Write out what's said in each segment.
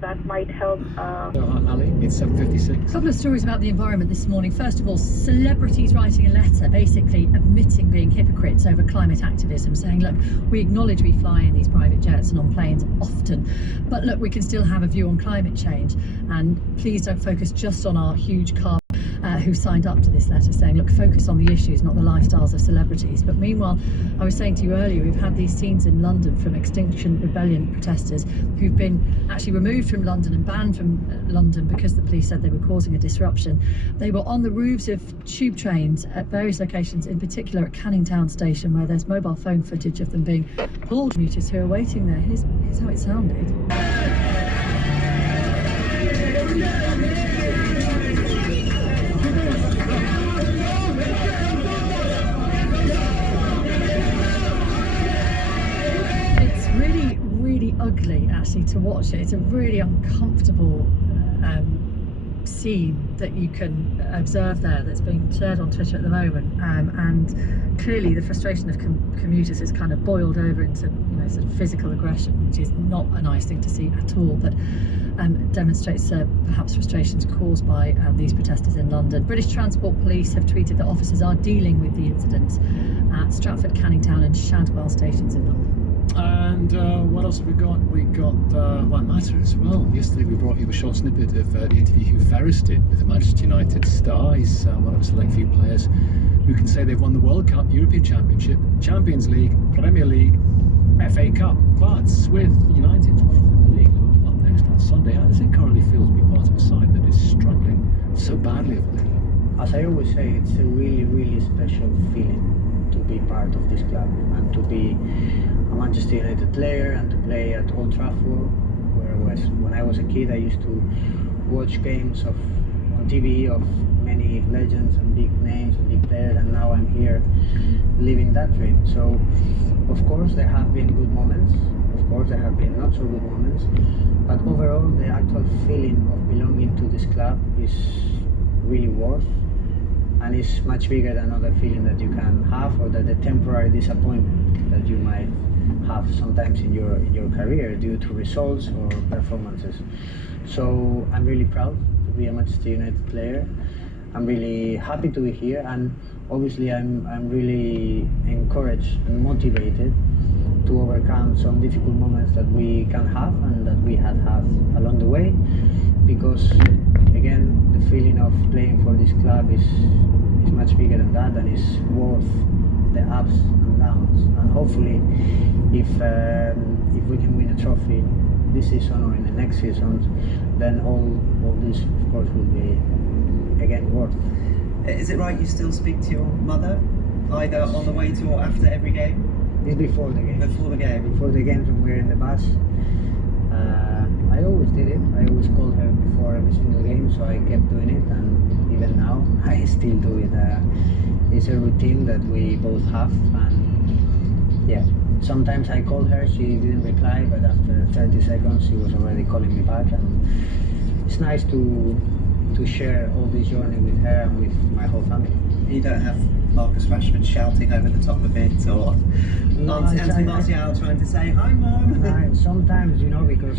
That might help. Ali, it's 7:56. A couple of stories about the environment this morning. First of all, celebrities writing a letter basically admitting being hypocrites over climate activism, saying, look, we acknowledge we fly in these private jets and on planes often, but look, we can still have a view on climate change, and please don't focus just on our huge carbon. Who signed up to this letter saying, look, focus on the issues, not the lifestyles of celebrities. But meanwhile, I was saying to you earlier, we've had these scenes in London from Extinction Rebellion protesters who've been actually removed from London and banned from London because the police said they were causing a disruption. They were on the roofs of tube trains at various locations, in particular at Canning Town station, where there's mobile phone footage of them being pulled. Commuters who are waiting there. Here's how it sounded. Ugly actually to watch it. It's a really uncomfortable scene that you can observe there, that's being shared on Twitter at the moment, and clearly the frustration of commuters has kind of boiled over into, you know, sort of physical aggression, which is not a nice thing to see at all, but demonstrates perhaps frustrations caused by these protesters in London. British Transport Police have tweeted that officers are dealing with the incidents at Stratford, Canning Town and Shadwell stations in London. And what else have we got? We got One Matter as well. Yesterday we brought you a short snippet of the interview Hugh Ferris did with the Manchester United star. He's one of a select few players who can say they've won the World Cup, European Championship, Champions League, Premier League, FA Cup, but with United 12th in the league, Liverpool up next on Sunday. How does it currently feel to be part of a side that is struggling so badly of late? As I always say, it's a really, really special feeling to be part of this club and to be a Manchester United player and to play at Old Trafford, where when I was a kid I used to watch games on TV of many legends and big names and big players, and now I'm here living that dream. So of course there have been good moments, of course there have been not so good moments, but overall the actual feeling of belonging to this club is really worth, and it's much bigger than other feeling that you can have, or that the temporary disappointment that you might have sometimes in your career due to results or performances. So I'm really proud to be a Manchester United player. I'm really happy to be here, and obviously I'm really encouraged and motivated to overcome some difficult moments that we can have and that we had along the way, because again the feeling of playing for this club is much bigger than that, and is worth the ups and downs. And hopefully if we can win a trophy this season or in the next season, then all this of course will be again worth. Is it right you still speak to your mother either on the way to or after every game? It's before the game. Before the game? Before the games, when we're in the bus. I always did it. I always called her before every single game, so I kept doing it, and even now I still do it. It's a routine that we both have, and yeah, sometimes I called her, she didn't reply, but after 30 seconds she was already calling me back, and it's nice to share all this journey with her and with my whole family. You don't have Marcus Rashford shouting over the top of it, or Anthony Martial trying to say, "Hi Mom"? Sometimes, you know, because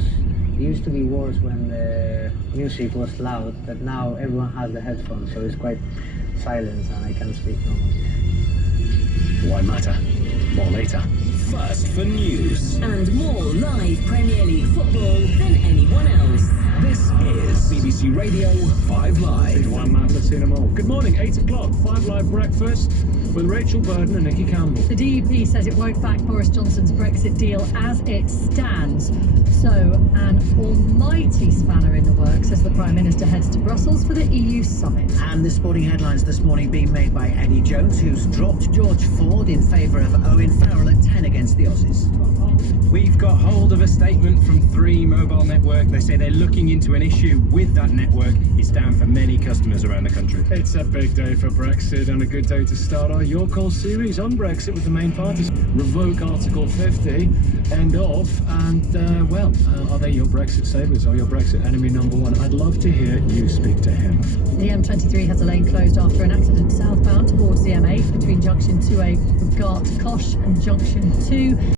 it used to be worse when the music was loud, but now everyone has the headphones, so it's quite silent and I can speak normally. Why Matter? More later. First for news. And more live Premier League football than anyone else. This is BBC Radio 5 Live. One man, let's see them all. Good morning, 8 o'clock, 5 Live breakfast with Rachel Burden and Nikki Campbell. The DUP says it won't back Boris Johnson's Brexit deal as it stands. So, an almighty spanner in the works as the Prime Minister heads to Brussels for the EU summit. And the sporting headlines this morning being made by Eddie Jones, who's dropped George Ford in favour of Owen Farrell at 10 against the Aussies. We've got hold of a statement from 3 Mobile Network. They say they're looking into an issue with that network. It's down for many customers around the country. It's a big day for Brexit and a good day to start our Your Call series on Brexit with the main parties. Revoke Article 50, end of, and are they your Brexit savers or your Brexit enemy number one? I'd love to hear you speak to him. The M23 has a lane closed after an accident southbound towards the M8 between junction 2A Gart Kosh and junction 2.